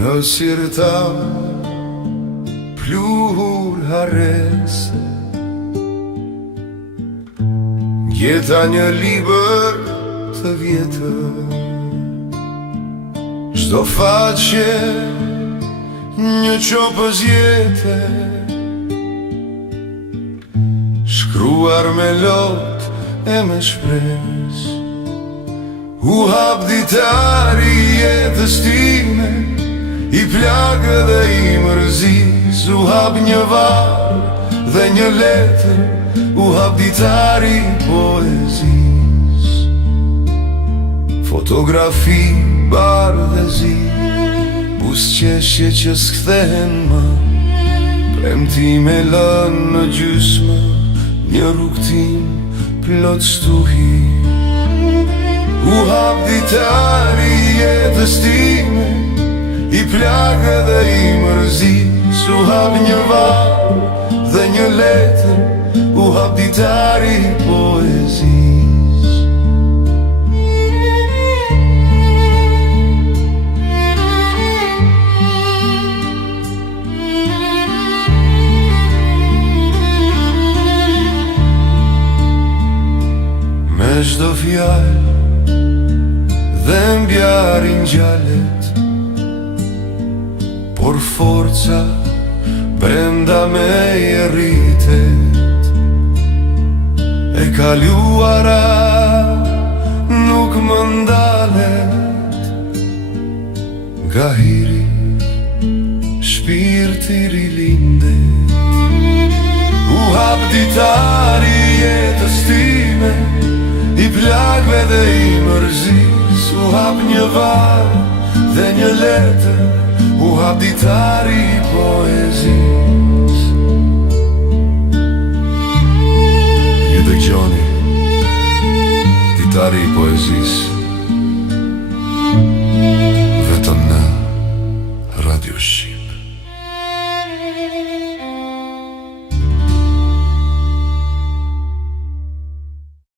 Në sirta pluhur harese, jeta një libër të vjetër, çdo faqe një qopës jete, shkruar me lot e me shpres. U hap ditari jetës time, i plagë dhe i mërzis. U hap një varë dhe një letër, u hap ditari poezis. Fotografi barë dhe zi, busqeshje që s'kthehen më, premtime lënë në gjysmë, një rrugtim plot stuhi. U hap ditari jetës time, i plagë dhe i mërzis. U hap një varë dhe një letër, u hap ditari poezis. Me çdo fjalë dhe mbjarin gjallet, por forca brenda me e rritet. E kaluara nuk më ndalet, nga hiri shpirti rilindet. U hap ditari jetës time, i plagëve dhe i mërzis. U hap një varë dhe një letër, u hap ditari poezis.